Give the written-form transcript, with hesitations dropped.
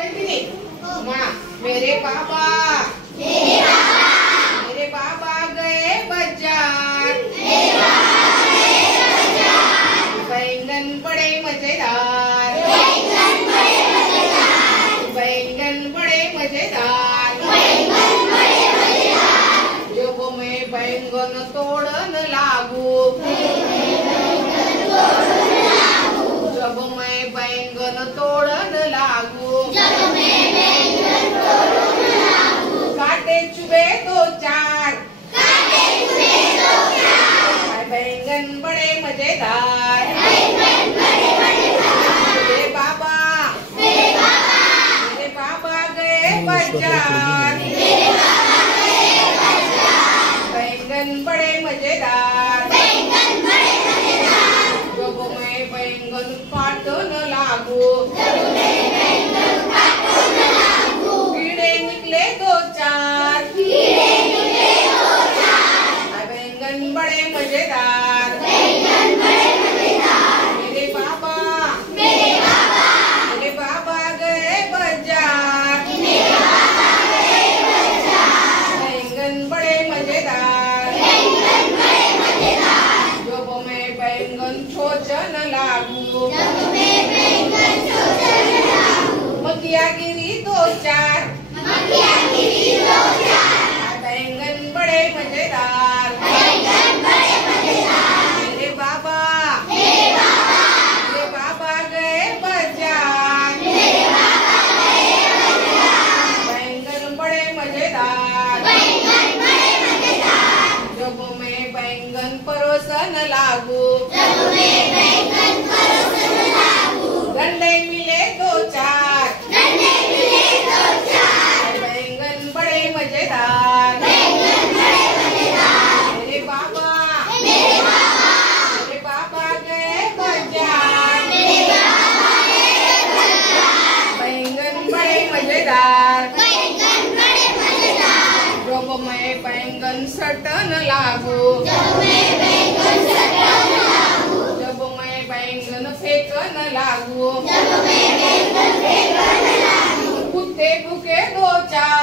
माँ मेरे पापा गए बाजार। बैंगन बड़े मजेदार। बैंगन बड़े मजेदार। जब मैं बैंगन तोड़न लागू। जब मैं बैंगन तोड़न लागू। काटे चुभे दो चार। बैंगन बड़े मजेदार। मेरे पापा गए बाजार। बैंगन बड़े मजेदार। जब मैं बैंगन काटन लागू। कीड़े निकले दो चार। बैंगन बड़े मजेदार। मेरे पापा गए बाजार। बैंगन बड़े मजेदार। जब मैं बैंगन छोचन लागू। मक्खियाँ गिरी दो चार। बैंगन बड़े मजेदार। मेरे पापा गए बाजार। बैंगन बड़े मजेदार। जब मैं बैंगन परोसन लागू। गंडे मिले दो चार। बैंगन बड़े मजेदार। मेरे पापा गए बाजार। बैंगन बड़े मजेदार। जब मैं बैंगन सटन लागू। जब मैं बैंगन फेंकन लागू। कुत्ते भूखे दो चार।